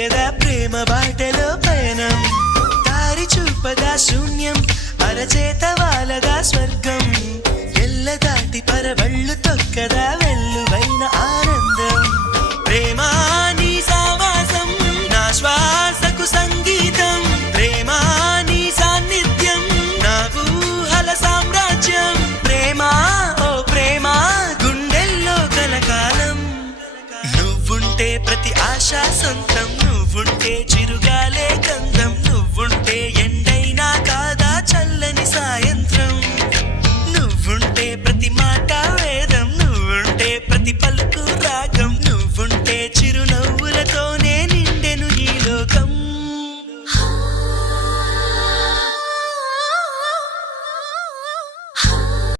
చేయదా ప్రేమ బాటలో పయనం దారి చూపదా శూన్యం అరచేత వాలదా స్వర్గం ఎల్ల దాటి పరవళ్ళు తొక్కదా వెల్లువైన ఆనందం ప్రేమ నీ సావాసం నా శ్వాసకు సంగీతం ప్రేమ నీ సాన్నిధ్యం నా ఊహల సామ్రాజ్యం ప్రేమ ఓ ప్రేమ గుండెల్లో కలకాలం నువ్వుంటే ప్రతి ఆశ సొంతం నువ్వుంటే చిరుగా